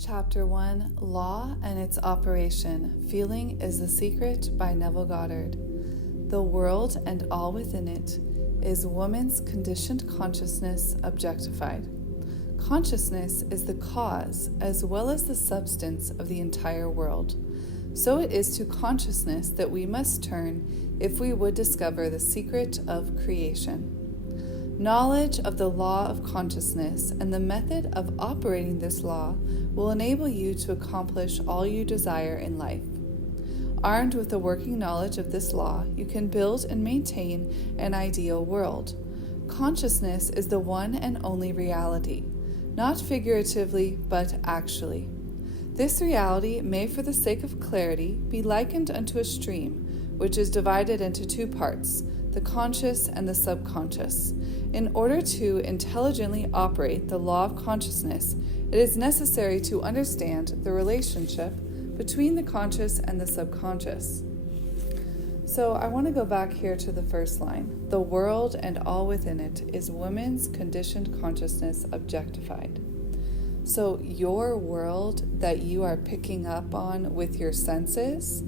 Chapter 1, Law and Its Operation. Feeling is the Secret by Neville Goddard. The world and all within it is woman's conditioned consciousness objectified. Consciousness is the cause as well as the substance of the entire world. So it is to consciousness that we must turn if we would discover the secret of creation. Knowledge of the law of consciousness and the method of operating this law will enable you to accomplish all you desire in life. Armed with the working knowledge of this law, you can build and maintain an ideal world. Consciousness is the one and only reality, not figuratively, but actually. This reality may, for the sake of clarity, be likened unto a stream, which is divided into two parts, the conscious and the subconscious. In order to intelligently operate the law of consciousness, it is necessary to understand the relationship between the conscious and the subconscious. So I want to go back here to the first line. The world and all within it is woman's conditioned consciousness objectified. So your world that you are picking up on with your senses,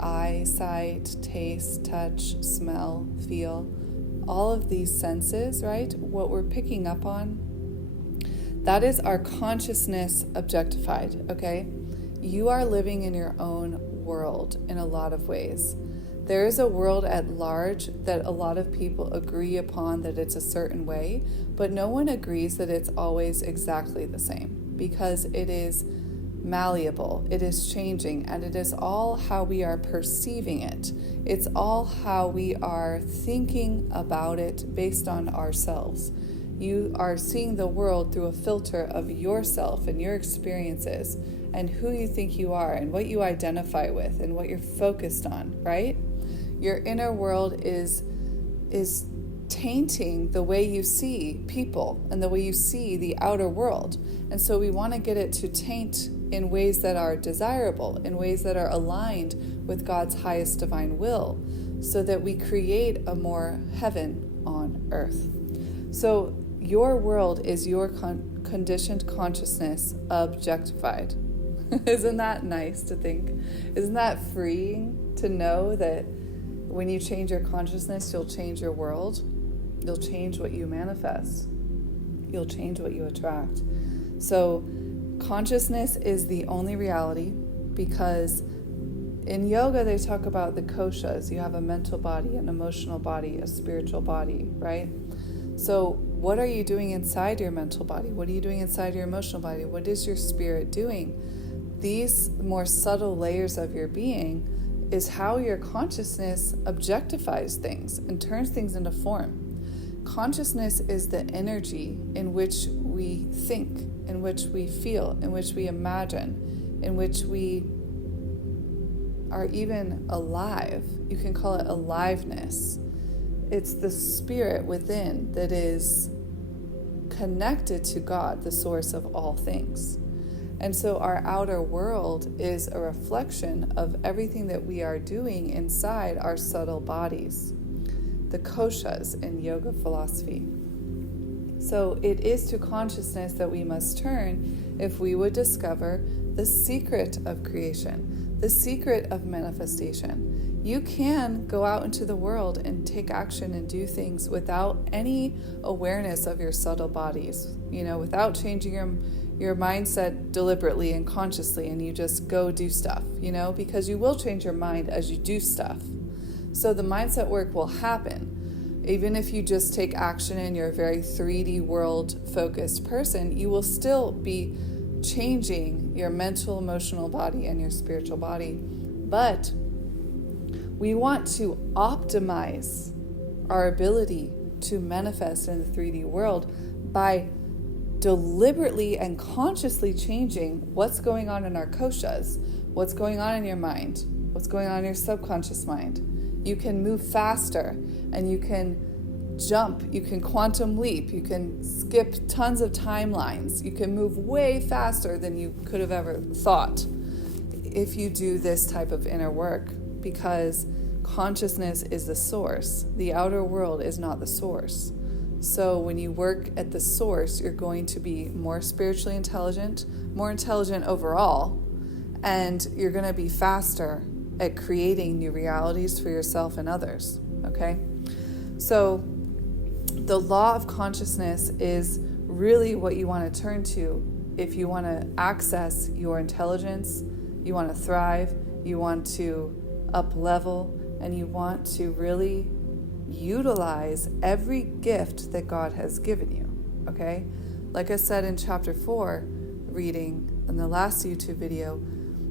eye, sight, taste, touch, smell, feel, all of these senses, right? What we're picking up on, that is our consciousness objectified, okay? You are living in your own world in a lot of ways. There is a world at large that a lot of people agree upon that it's a certain way, but no one agrees that it's always exactly the same because it is malleable, it is changing, and it is all how we are perceiving it. It's all how we are thinking about it based on ourselves. You are seeing the world through a filter of yourself and your experiences and who you think you are and what you identify with and what you're focused on, right? Your inner world is tainting the way you see people and the way you see the outer world. And so we want to get it to taint in ways that are desirable, in ways that are aligned with God's highest divine will, so that we create a more heaven on earth. So your world is your conditioned consciousness objectified. Isn't that nice to think? Isn't that freeing to know that when you change your consciousness, you'll change your world? You'll change what you manifest. You'll change what you attract. So consciousness is the only reality because in yoga they talk about the koshas. You have a mental body, an emotional body, a spiritual body, right? So what are you doing inside your mental body? What are you doing inside your emotional body? What is your spirit doing? These more subtle layers of your being is how your consciousness objectifies things and turns things into form. Consciousness is the energy in which we think, in which we feel, in which we imagine, in which we are even alive. You can call it aliveness. It's the spirit within that is connected to God, the source of all things. And so our outer world is a reflection of everything that we are doing inside our subtle bodies, the koshas in yoga philosophy. So it is to consciousness that we must turn if we would discover the secret of creation, the secret of manifestation. You can go out into the world and take action and do things without any awareness of your subtle bodies, without changing your mindset deliberately and consciously, and you just go do stuff, because you will change your mind as you do stuff. So the mindset work will happen. Even if you just take action and you're a very 3D world focused person, you will still be changing your mental, emotional body and your spiritual body. But we want to optimize our ability to manifest in the 3D world by deliberately and consciously changing what's going on in our koshas, what's going on in your mind, what's going on in your subconscious mind. You can move faster and you can jump, you can quantum leap, you can skip tons of timelines, you can move way faster than you could have ever thought if you do this type of inner work, because consciousness is the source. The outer world is not the source. So when you work at the source, you're going to be more spiritually intelligent, more intelligent overall, and you're going to be faster at creating new realities for yourself and others, okay? So the law of consciousness is really what you want to turn to if you want to access your intelligence, you want to thrive, you want to up level, and you want to really utilize every gift that God has given you, okay? Like I said in chapter 4 reading in the last YouTube video,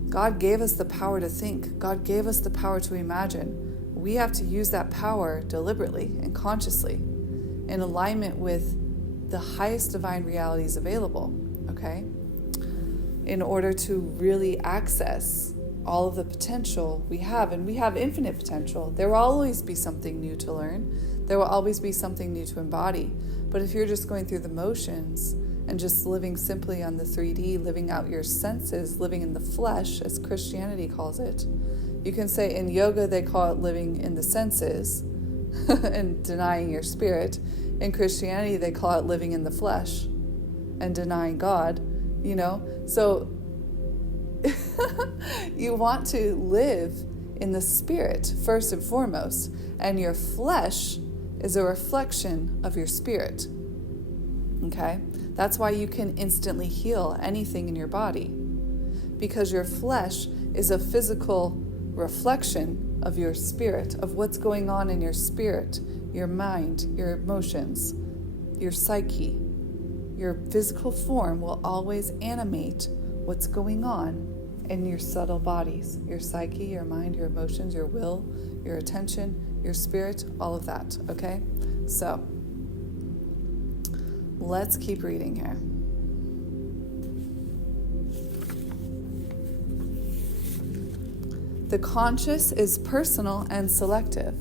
God gave us the power to think. God gave us the power to imagine. We have to use that power deliberately and consciously in alignment with the highest divine realities available, okay? In order to really access all of the potential we have, and we have infinite potential. There will always be something new to learn. There will always be something new to embody. But if you're just going through the motions and just living simply on the 3D, living out your senses, living in the flesh, as Christianity calls it, you can say in yoga they call it living in the senses and denying your spirit. In Christianity they call it living in the flesh and denying God, you know? So you want to live in the spirit first and foremost, and your flesh is a reflection of your spirit. Okay? That's why you can instantly heal anything in your body, because your flesh is a physical reflection of your spirit, of what's going on in your spirit, your mind, your emotions, your psyche. Your physical form will always animate what's going on in your subtle bodies, your psyche, your mind, your emotions, your will, your attention, your spirit, all of that, okay? So, let's keep reading here. The conscious is personal and selective.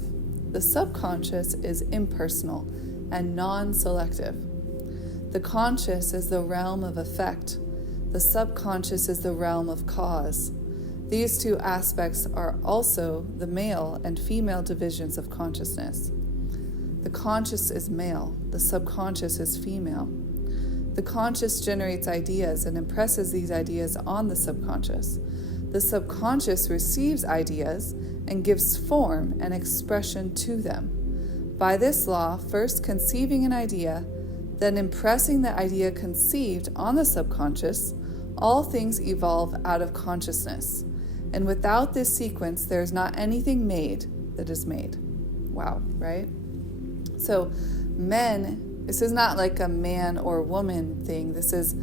The subconscious is impersonal and non-selective. The conscious is the realm of effect. The subconscious is the realm of cause. These two aspects are also the male and female divisions of consciousness. The conscious is male, the subconscious is female. The conscious generates ideas and impresses these ideas on the subconscious. The subconscious receives ideas and gives form and expression to them. By this law, first conceiving an idea, then impressing the idea conceived on the subconscious, all things evolve out of consciousness. And without this sequence, there is not anything made that is made. Wow, right? So men, this is not like a man or woman thing. This is,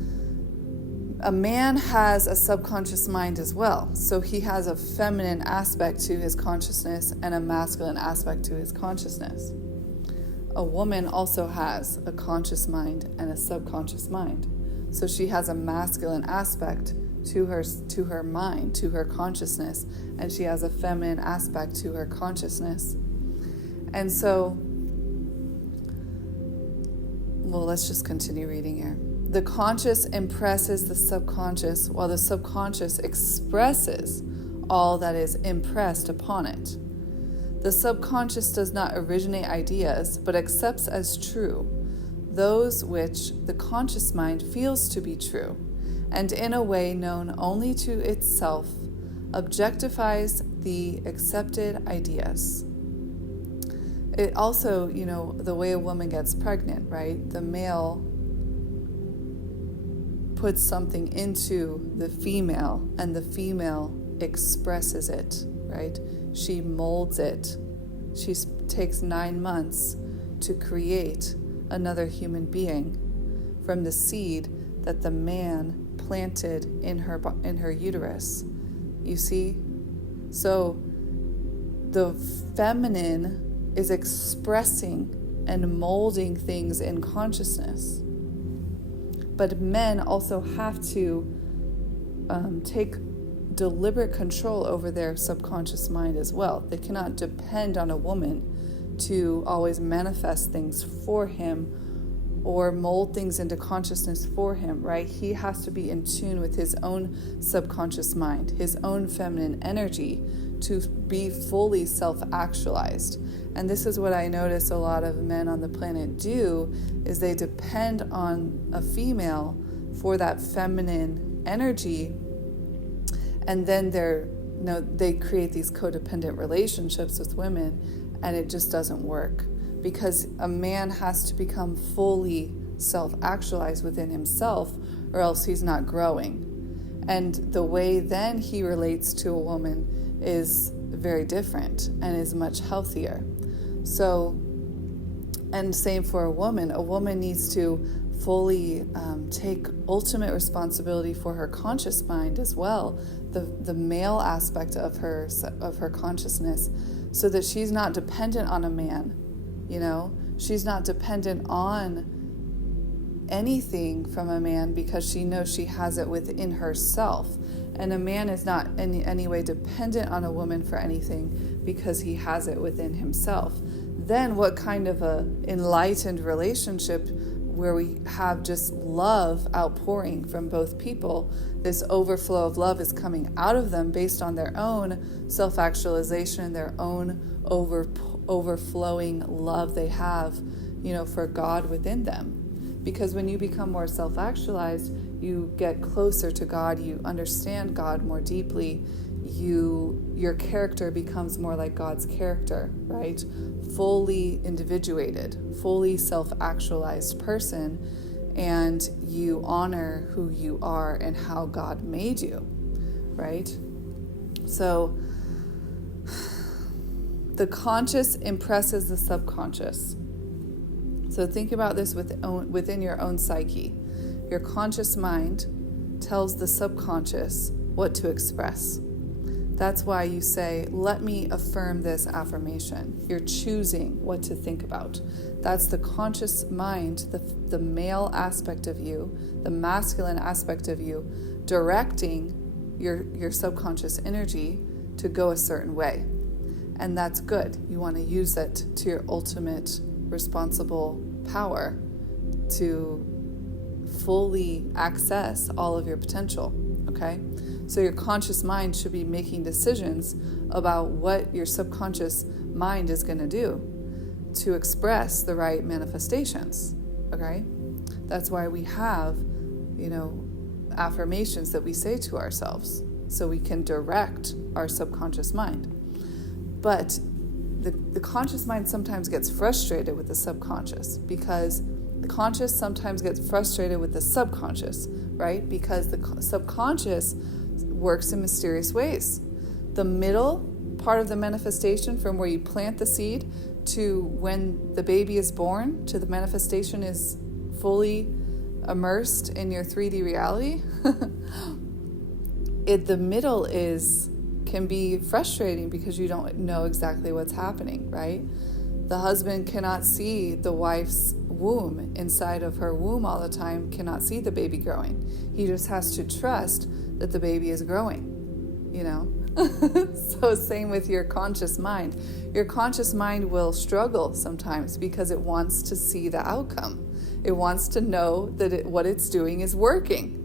a man has a subconscious mind as well. So he has a feminine aspect to his consciousness and a masculine aspect to his consciousness. A woman also has a conscious mind and a subconscious mind. So she has a masculine aspect to her mind, to her consciousness, and she has a feminine aspect to her consciousness. And so, well, let's just continue reading here. The conscious impresses the subconscious, while the subconscious expresses all that is impressed upon it. The subconscious does not originate ideas, but accepts as true those which the conscious mind feels to be true, and in a way known only to itself, objectifies the accepted ideas. It also, the way a woman gets pregnant, right? The male puts something into the female, and the female expresses it, right? She molds it. She takes 9 months to create another human being from the seed that the man planted in her uterus. You see? So the feminine is expressing and molding things in consciousness. But men also have to take deliberate control over their subconscious mind as well. They cannot depend on a woman to always manifest things for him or mold things into consciousness for him, right? He has to be in tune with his own subconscious mind, his own feminine energy, to be fully self-actualized. And this is what I notice a lot of men on the planet do, is they depend on a female for that feminine energy, and then they create these codependent relationships with women, and it just doesn't work, because a man has to become fully self-actualized within himself, or else he's not growing. And the way then he relates to a woman is very different and is much healthier. So, and same for a woman. A woman needs to fully take ultimate responsibility for her conscious mind as well, the male aspect of her consciousness, so that she's not dependent on a man. She's not dependent on anything from a man, because she knows she has it within herself. And a man is not in any way dependent on a woman for anything, because he has it within himself. Then what kind of a enlightened relationship where we have just love outpouring from both people? This overflow of love is coming out of them based on their own self-actualization, their own overflowing love they have, for God within them. Because when you become more self-actualized, you get closer to God, you understand God more deeply, your character becomes more like God's character, right? Fully individuated, fully self-actualized person, and you honor who you are and how God made you, right? So the conscious impresses the subconscious. So think about this within your own psyche. Your conscious mind tells the subconscious what to express. That's why you say, let me affirm this affirmation. You're choosing what to think about. That's the conscious mind, the male aspect of you, the masculine aspect of you, directing your subconscious energy to go a certain way. And that's good. You want to use that to your ultimate responsible power to fully access all of your potential, okay? So your conscious mind should be making decisions about what your subconscious mind is going to do to express the right manifestations, okay? That's why we have, affirmations that we say to ourselves, so we can direct our subconscious mind. But the conscious mind sometimes gets frustrated with the subconscious, because the conscious sometimes gets frustrated with the subconscious, right? Because the subconscious works in mysterious ways. The middle part of the manifestation, from where you plant the seed to when the baby is born, to the manifestation is fully immersed in your 3D reality, the middle can be frustrating because you don't know exactly what's happening, right? The husband cannot see the wife's womb inside of her womb all the time, cannot see the baby growing. He just has to trust that the baby is growing, So same with your conscious mind. Your conscious mind will struggle sometimes because it wants to see the outcome. It wants to know that what it's doing is working.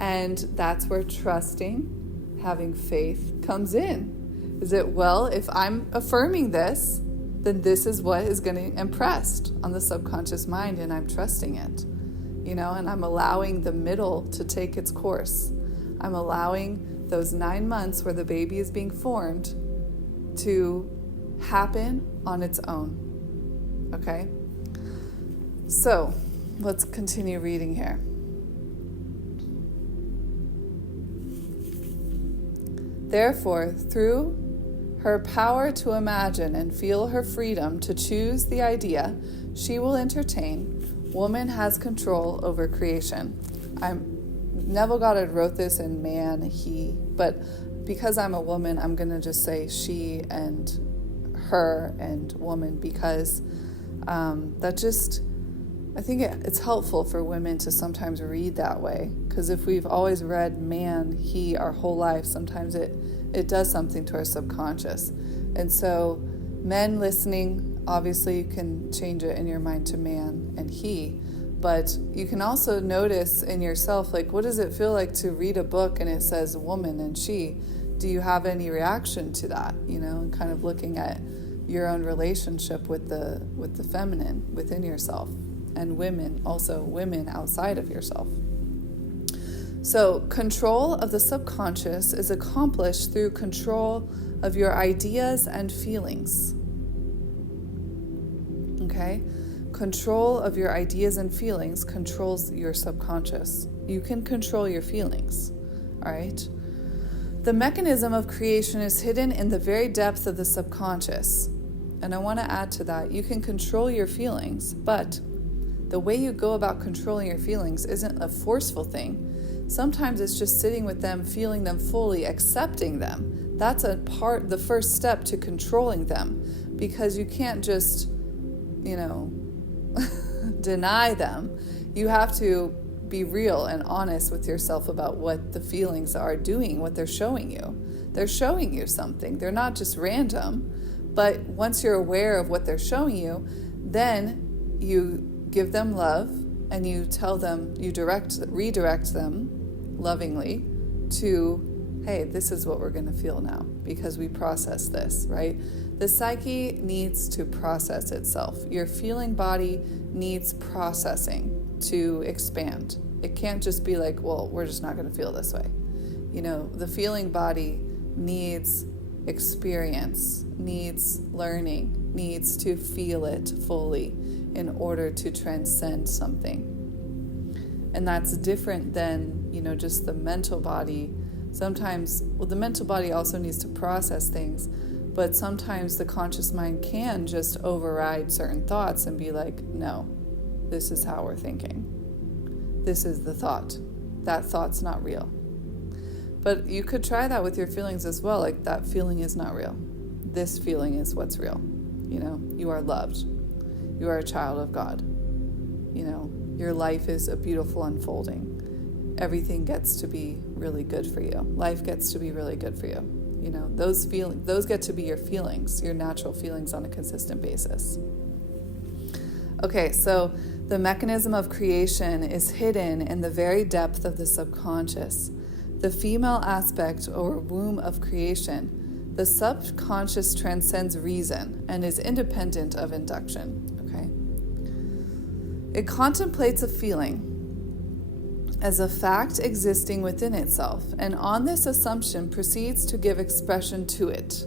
And that's where trusting, having faith comes in. Is it, if I'm affirming this, then this is what is going to impress on the subconscious mind, and I'm trusting it, and I'm allowing the middle to take its course. I'm allowing those 9 months where the baby is being formed to happen on its own. Okay? So, let's continue reading here. Therefore, through her power to imagine and feel her freedom to choose the idea she will entertain, woman has control over creation. Neville Goddard wrote this in man, he, but because I'm a woman, I'm going to just say she and her and woman, because I think it's helpful for women to sometimes read that way, because if we've always read man, he, our whole life, sometimes it does something to our subconscious. And so men listening, obviously you can change it in your mind to man and he, but you can also notice in yourself, what does it feel like to read a book and it says woman and she? do you have any reaction to that? And kind of looking at your own relationship with the feminine within yourself, and women outside of yourself. So control of the subconscious is accomplished through control of your ideas and feelings. Okay? Control of your ideas and feelings controls your subconscious. You can control your feelings. All right? The mechanism of creation is hidden in the very depth of the subconscious. And I want to add to that, you can control your feelings, but the way you go about controlling your feelings isn't a forceful thing. Sometimes it's just sitting with them, feeling them fully, accepting them. That's the first step to controlling them, because you can't just, deny them. You have to be real and honest with yourself about what the feelings are doing, what they're showing you. They're showing you something. They're not just random, but once you're aware of what they're showing you, then you give them love and you tell them, you redirect them lovingly to, hey, this is what we're going to feel now because we process this, right? The psyche needs to process itself. Your feeling body needs processing to expand. It can't just be like, well, we're just not going to feel this way. The feeling body needs experience, needs learning, needs to feel it fully in order to transcend something. And that's different than, just the mental body. Sometimes, the mental body also needs to process things, but sometimes the conscious mind can just override certain thoughts and be like, no, this is how we're thinking. This is the thought. That thought's not real. But you could try that with your feelings as well. Like, that feeling is not real. This feeling is what's real. You are loved. You are a child of God. Your life is a beautiful unfolding. Everything gets to be really good for you. Life gets to be really good for you. Those get to be your feelings, your natural feelings on a consistent basis. Okay, so the mechanism of creation is hidden in the very depth of the subconscious. The female aspect or womb of creation, the subconscious transcends reason and is independent of induction. Okay? It contemplates a feeling as a fact existing within itself, and on this assumption proceeds to give expression to it.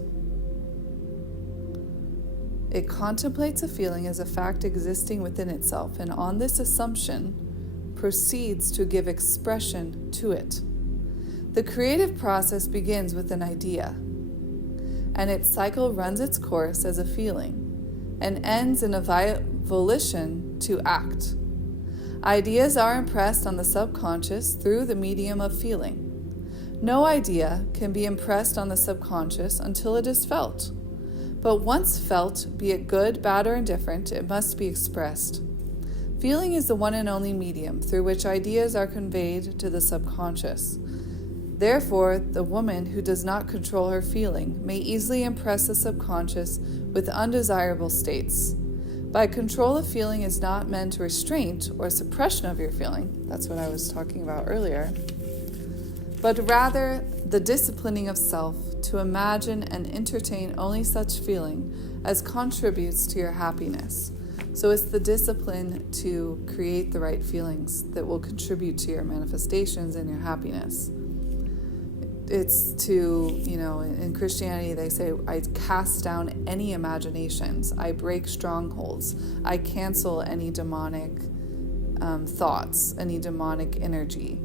It contemplates a feeling as a fact existing within itself, and on this assumption proceeds to give expression to it. The creative process begins with an idea, and its cycle runs its course as a feeling, and ends in a volition to act. Ideas are impressed on the subconscious through the medium of feeling. No idea can be impressed on the subconscious until it is felt. But once felt, be it good, bad, or indifferent, it must be expressed. Feeling is the one and only medium through which ideas are conveyed to the subconscious. Therefore, the woman who does not control her feeling may easily impress the subconscious with undesirable states. By control of feeling is not meant restraint or suppression of your feeling. That's what I was talking about earlier. But rather the disciplining of self to imagine and entertain only such feeling as contributes to your happiness. So it's the discipline to create the right feelings that will contribute to your manifestations and your happiness. It's to, in Christianity they say, I cast down any imaginations, I break strongholds, I cancel any demonic thoughts, any demonic energy,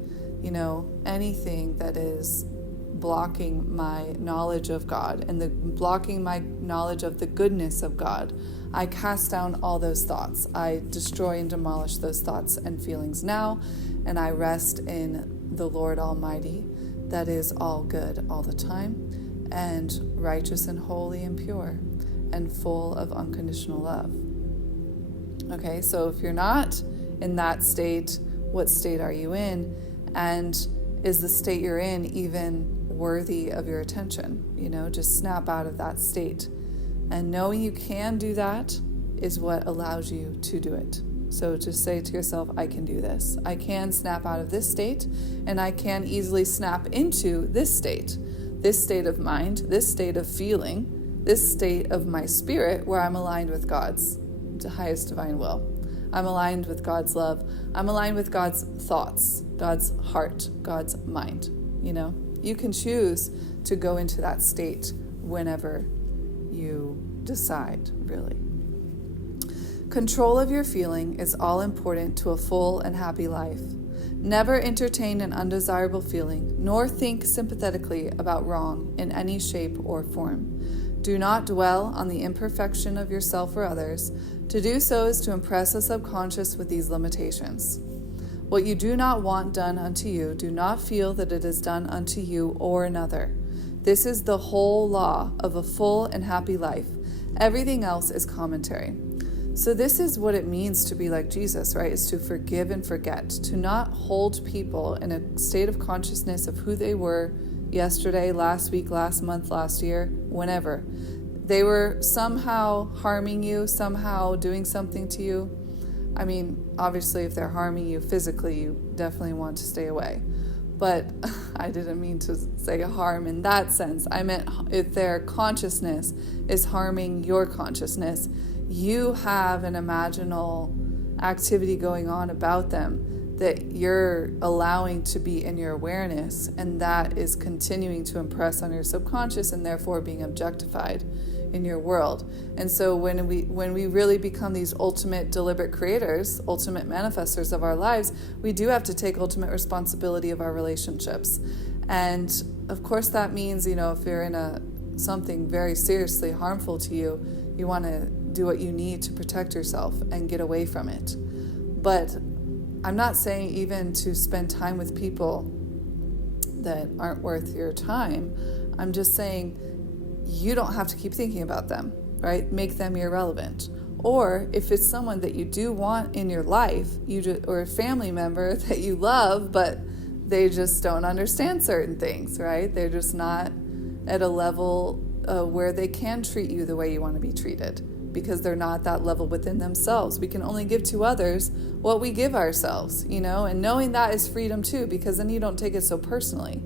anything that is blocking my knowledge of God and blocking my knowledge of the goodness of God. I cast down all those thoughts. I destroy and demolish those thoughts and feelings now, and I rest in the Lord Almighty, that is all good all the time, and righteous and holy and pure, and full of unconditional love. Okay, so if you're not in that state, what state are you in? And is the state you're in even worthy of your attention? Just snap out of that state. And knowing you can do that is what allows you to do it. So just say to yourself, I can do this. I can snap out of this state, and I can easily snap into this state. this state of mind, this state of feeling, this state of my spirit where I'm aligned with God's highest divine will. I'm aligned with God's love. I'm aligned with God's thoughts, God's heart, God's mind. You can choose to go into that state whenever you decide, really. Control of your feeling is all important to a full and happy life. Never entertain an undesirable feeling, nor think sympathetically about wrong in any shape or form. Do not dwell on the imperfection of yourself or others. To do so is to impress the subconscious with these limitations. What you do not want done unto you, do not feel that it is done unto you or another. This is the whole law of a full and happy life. Everything else is commentary. So this is what it means to be like Jesus, right? Is to forgive and forget, to not hold people in a state of consciousness of who they were yesterday, last week, last month, last year, whenever. They were somehow harming you, somehow doing something to you. I mean, obviously, if they're harming you physically, you definitely want to stay away. But I didn't mean to say harm in that sense. I meant if their consciousness is harming your consciousness, you have an imaginal activity going on about them that you're allowing to be in your awareness, and that is continuing to impress on your subconscious and therefore being objectified in your world. And so when we really become these ultimate deliberate creators, ultimate manifestors of our lives, we do have to take ultimate responsibility of our relationships. And of course that means, if you're in something very seriously harmful to you, you want to do what you need to protect yourself and get away from it. But I'm not saying even to spend time with people that aren't worth your time. I'm just saying you don't have to keep thinking about them, right? Make them irrelevant. Or if it's someone that you do want in your life, or a family member that you love, but they just don't understand certain things, right? They're just not at a level where they can treat you the way you want to be treated, because they're not that level within themselves. We can only give to others what we give ourselves, and knowing that is freedom too, because then you don't take it so personally.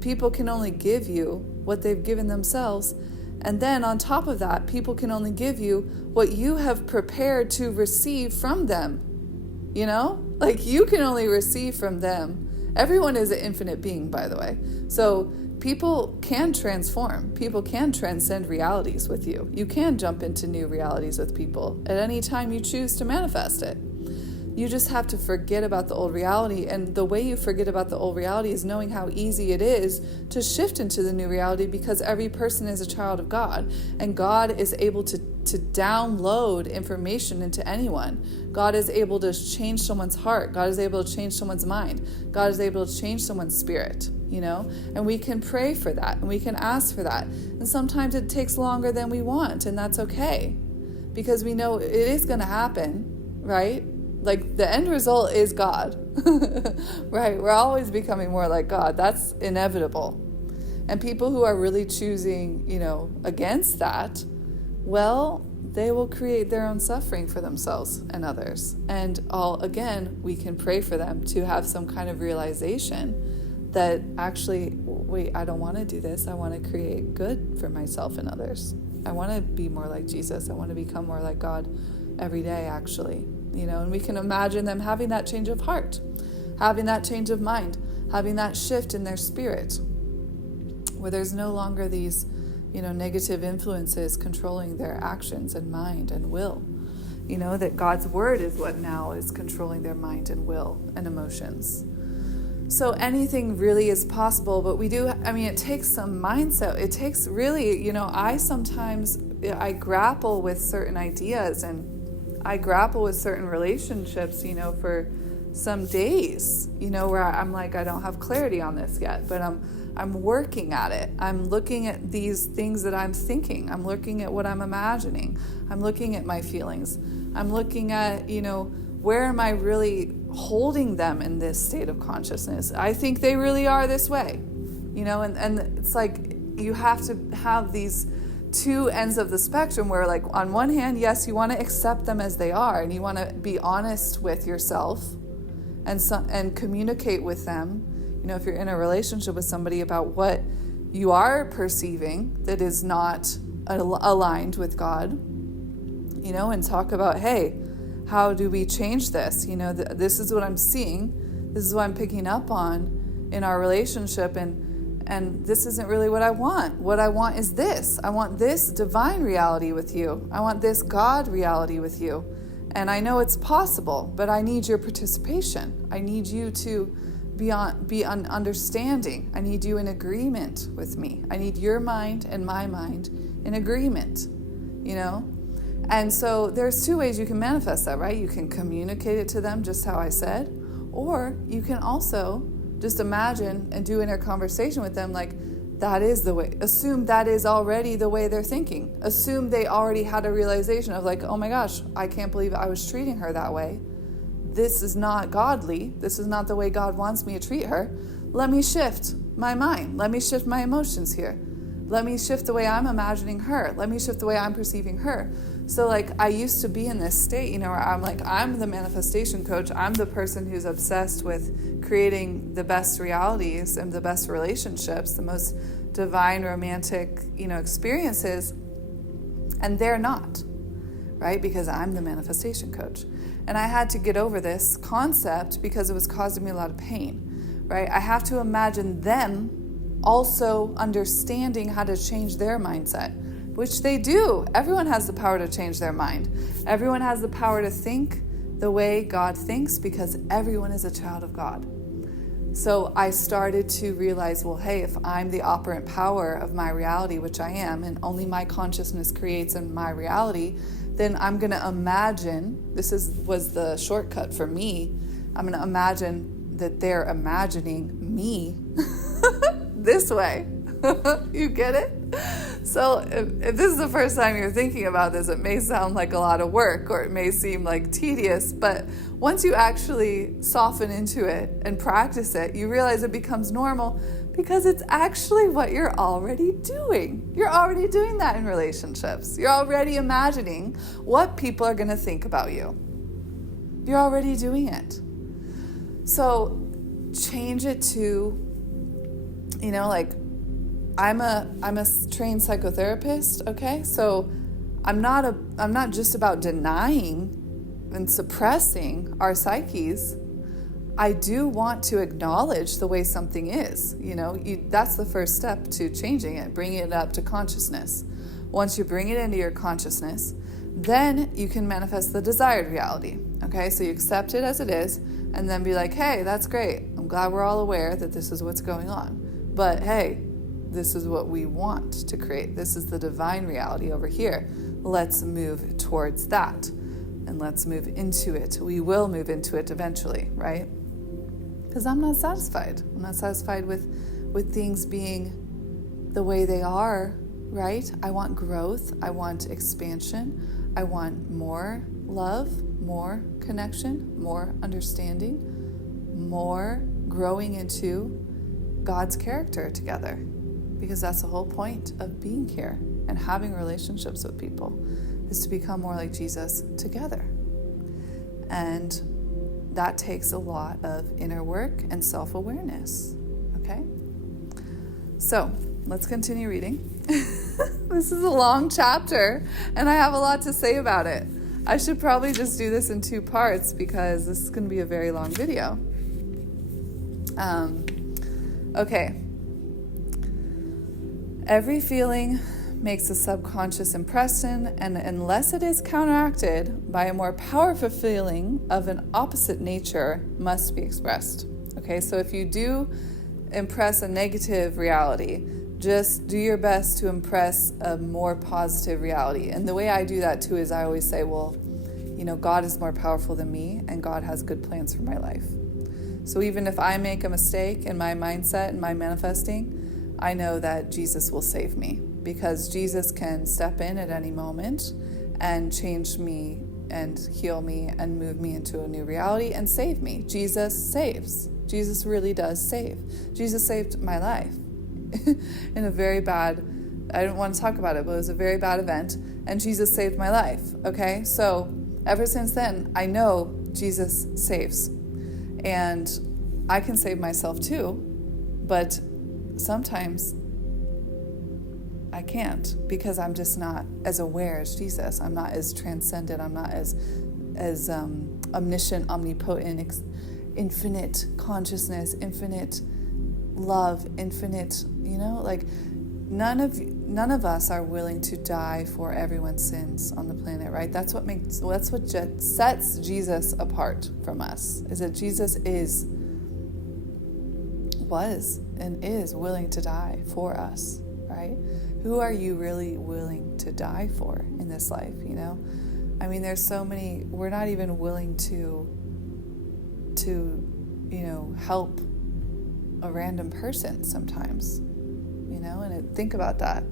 People can only give you what they've given themselves, and then on top of that, people can only give you what you have prepared to receive from them. Like you can only receive from them. Everyone is an infinite being, by the way. So people can transform. People can transcend realities with you. You can jump into new realities with people at any time you choose to manifest it. You just have to forget about the old reality. And the way you forget about the old reality is knowing how easy it is to shift into the new reality, because every person is a child of God. And God is able to download information into anyone. God is able to change someone's heart. God is able to change someone's mind. God is able to change someone's spirit, and we can pray for that and we can ask for that. And sometimes it takes longer than we want, and that's okay, because we know it is going to happen, right? Like the end result is God, right? We're always becoming more like God. That's inevitable. And people who are really choosing, against that, well, they will create their own suffering for themselves and others. And again, we can pray for them to have some kind of realization that actually, wait, I don't want to do this. I want to create good for myself and others. I want to be more like Jesus. I want to become more like God every day, actually. And we can imagine them having that change of heart, having that change of mind, having that shift in their spirit, where there's no longer these, negative influences controlling their actions and mind and will. That God's word is what now is controlling their mind and will and emotions. So anything really is possible, but it takes some mindset. It takes really, I grapple with certain ideas, and I grapple with certain relationships, for some days, where I'm like, I don't have clarity on this yet, but I'm working at it. I'm looking at these things that I'm thinking. I'm looking at what I'm imagining. I'm looking at my feelings. I'm looking at, where am I really holding them in this state of consciousness? I think they really are this way, and it's like you have to have these two ends of the spectrum where, like, on one hand, yes, you want to accept them as they are, and you want to be honest with yourself and communicate with them, if you're in a relationship with somebody, about what you are perceiving that is not aligned with God, and talk about, hey, how do we change this? This is what I'm seeing. This is what I'm picking up on in our relationship, and this isn't really what I want. What I want is this. I want this divine reality with you. I want this God reality with you. And I know it's possible, but I need your participation. I need you to be understanding. I need you in agreement with me. I need your mind and my mind in agreement, And so there's two ways you can manifest that, right? You can communicate it to them just how I said, or you can also just imagine and do inner conversation with them like, that is the way. Assume that is already the way they're thinking. Assume they already had a realization of like, oh my gosh, I can't believe I was treating her that way. This is not godly. This is not the way God wants me to treat her. Let me shift my mind. Let me shift my emotions here. Let me shift the way I'm imagining her. Let me shift the way I'm perceiving her. So like I used to be in this state, where I'm like, I'm the manifestation coach. I'm the person who's obsessed with creating the best realities and the best relationships, the most divine romantic, experiences. And they're not, right? Because I'm the manifestation coach. And I had to get over this concept because it was causing me a lot of pain, right? I have to imagine them also understanding how to change their mindset, which they do. Everyone has the power to change their mind. Everyone has the power to think the way God thinks because everyone is a child of God. So I started to realize, well, hey, if I'm the operant power of my reality, which I am, and only my consciousness creates in my reality, then I'm going to imagine, was the shortcut for me, I'm going to imagine that they're imagining me this way. You get it? So if this is the first time you're thinking about this, it may sound like a lot of work or it may seem like tedious, but once you actually soften into it and practice it, you realize it becomes normal because it's actually what you're already doing. You're already doing that in relationships. You're already imagining what people are going to think about you. You're already doing it. So change it to, I'm a trained psychotherapist, okay? So I'm not just about denying and suppressing our psyches. I do want to acknowledge the way something is. That's the first step to changing it, bringing it up to consciousness. Once you bring it into your consciousness, then you can manifest the desired reality, okay? So you accept it as it is, and then be like, hey, that's great. I'm glad we're all aware that this is what's going on. But hey, this is what we want to create. This is the divine reality over here. Let's move towards that. And let's move into it. We will move into it eventually, right? Because I'm not satisfied. I'm not satisfied with things being the way they are, right? I want growth. I want expansion. I want more love, more connection, more understanding, more growing into God's character together. Because that's the whole point of being here and having relationships with people, is to become more like Jesus together. And that takes a lot of inner work and self-awareness, okay? So let's continue reading. This is a long chapter, and I have a lot to say about it. I should probably just do this in 2 parts because this is going to be a very long video. Okay. Every feeling makes a subconscious impression, and unless it is counteracted by a more powerful feeling of an opposite nature, must be expressed. Okay, so if you do impress a negative reality, just do your best to impress a more positive reality. And the way I do that too is I always say, well, God is more powerful than me, and God has good plans for my life. So even if I make a mistake in my mindset and my manifesting, I know that Jesus will save me, because Jesus can step in at any moment and change me and heal me and move me into a new reality and save me. Jesus saves. Jesus really does save. Jesus saved my life in a very bad, I don't want to talk about it, but it was a very bad event, and Jesus saved my life, okay? So ever since then, I know Jesus saves. And I can save myself too, but sometimes I can't, because I'm just not as aware as Jesus. I'm not as transcendent. I'm not as omniscient, omnipotent, infinite consciousness, infinite love, infinite, like none of us are willing to die for everyone's sins on the planet, right? That's what sets Jesus apart from us, is that Jesus was and is willing to die for us, right? Who are you really willing to die for in this life, I mean, there's so many, we're not even willing to help a random person sometimes, and think about that.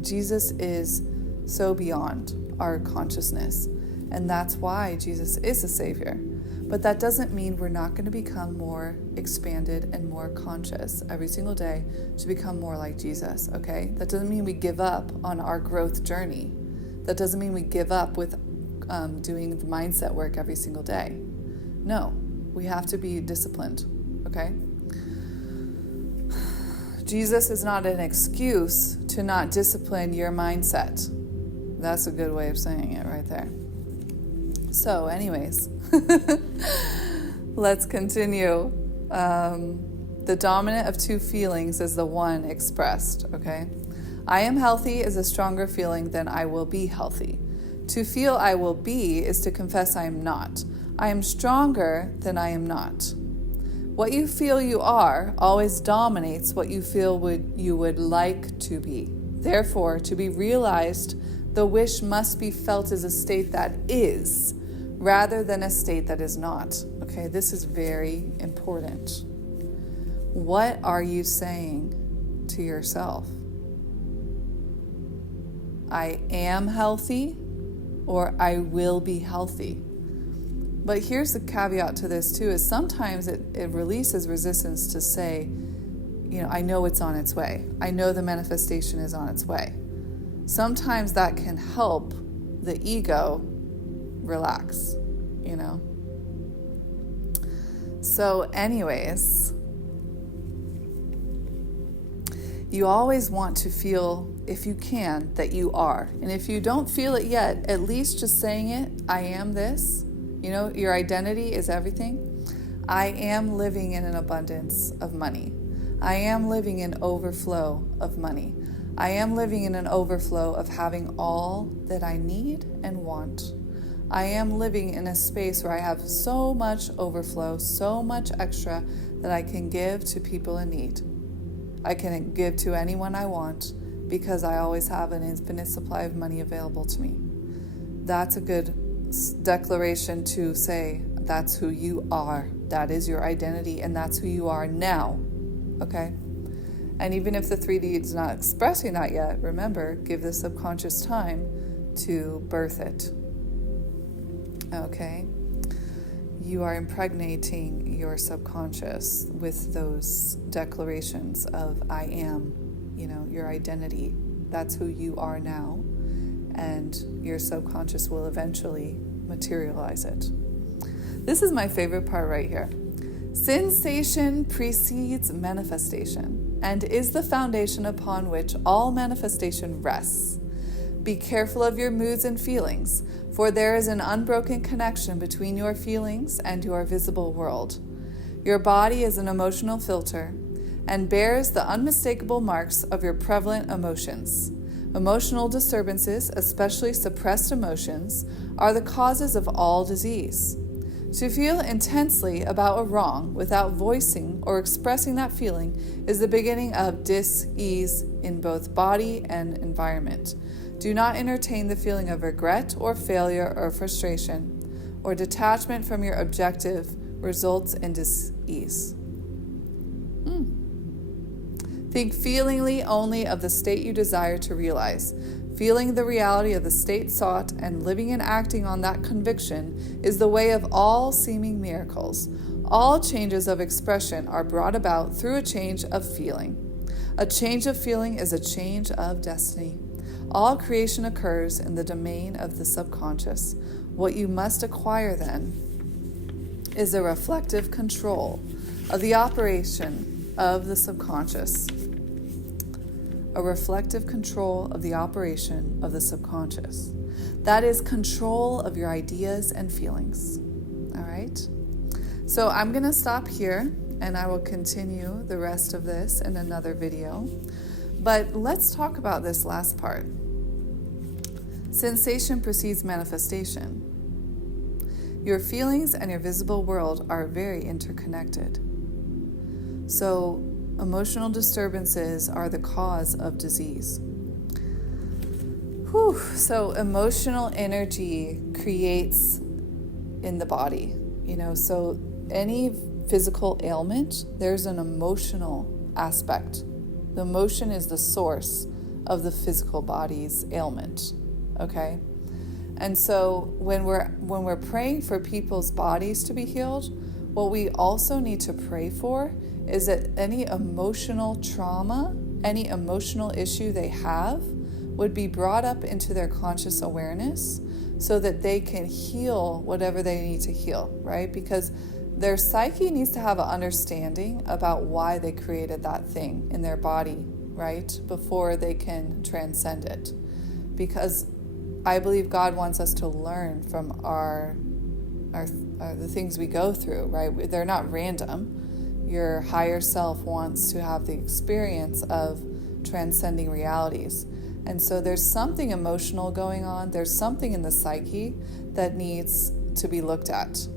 Jesus is so beyond our consciousness, and that's why Jesus is a savior. But that doesn't mean we're not going to become more expanded and more conscious every single day to become more like Jesus, okay? That doesn't mean we give up on our growth journey. That doesn't mean we give up with doing the mindset work every single day. No, we have to be disciplined, okay? Jesus is not an excuse to not discipline your mindset. That's a good way of saying it right there. So anyways, let's continue. The dominant of two feelings is the one expressed, okay? I am healthy is a stronger feeling than I will be healthy. To feel I will be is to confess I am not. I am stronger than I am not. What you feel you are always dominates what you feel you would like to be. Therefore, to be realized, the wish must be felt as a state that is, rather than a state that is not. Okay, this is very important. What are you saying to yourself? I am healthy, or I will be healthy. But here's the caveat to this too, is sometimes it releases resistance to say, I know it's on its way. I know the manifestation is on its way. Sometimes that can help the ego relax, So anyways, you always want to feel, if you can, that you are. And if you don't feel it yet, at least just saying it, I am this. Your identity is everything. I am living in an abundance of money. I am living in overflow of money. I am living in an overflow of having all that I need and want. I am living in a space where I have so much overflow, so much extra that I can give to people in need. I can give to anyone I want because I always have an infinite supply of money available to me. That's a good declaration to say, that's who you are. That is your identity, and that's who you are now. Okay? And even if the 3D is not expressing that yet, remember, give the subconscious time to birth it. Okay? You are impregnating your subconscious with those declarations of I am, your identity. That's who you are now. And your subconscious will eventually materialize it. This is my favorite part right here. Sensation precedes manifestation and is the foundation upon which all manifestation rests. Be careful of your moods and feelings, for there is an unbroken connection between your feelings and your visible world. Your body is an emotional filter and bears the unmistakable marks of your prevalent emotions. Emotional disturbances, especially suppressed emotions, are the causes of all disease. To feel intensely about a wrong without voicing or expressing that feeling is the beginning of dis-ease in both body and environment. Do not entertain the feeling of regret or failure or frustration or detachment from your objective results in dis-ease. Think feelingly only of the state you desire to realize. Feeling the reality of the state sought and living and acting on that conviction is the way of all seeming miracles. All changes of expression are brought about through a change of feeling. A change of feeling is a change of destiny. All creation occurs in the domain of the subconscious. What you must acquire then is a reflective control of the operation of the subconscious. a reflective control of the operation of the subconscious. That is control of your ideas and feelings. All right? So I'm going to stop here, and I will continue the rest of this in another video. But let's talk about this last part. Sensation precedes manifestation. Your feelings and your visible world are very interconnected. So, emotional disturbances are the cause of disease. So emotional energy creates in the body, so any physical ailment, there's an emotional aspect. The emotion is the source of the physical body's ailment, okay? And so when we're praying for people's bodies to be healed, what we also need to pray for is that any emotional trauma, any emotional issue they have would be brought up into their conscious awareness so that they can heal whatever they need to heal, right? Because their psyche needs to have an understanding about why they created that thing in their body, right? Before they can transcend it. Because I believe God wants us to learn from the things we go through, right? They're not random. Your higher self wants to have the experience of transcending realities. And so there's something emotional going on. There's something in the psyche that needs to be looked at,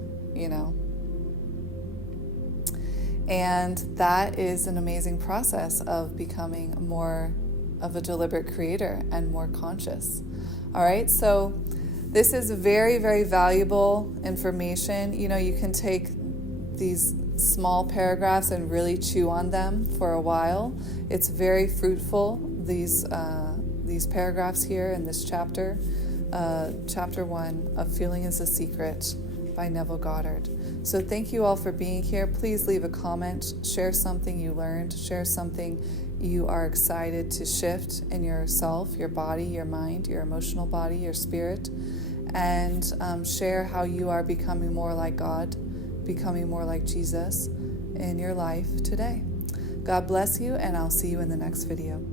And that is an amazing process of becoming more of a deliberate creator and more conscious. All right, so this is very, very valuable information. You can take these small paragraphs and really chew on them for a while. It's very fruitful, these paragraphs here in this chapter. Chapter 1 of Feeling is a Secret by Neville Goddard. So thank you all for being here. Please leave a comment, share something you learned, share something you are excited to shift in yourself, your body, your mind, your emotional body, your spirit, and share how you are becoming more like God, becoming more like Jesus in your life today. God bless you, and I'll see you in the next video.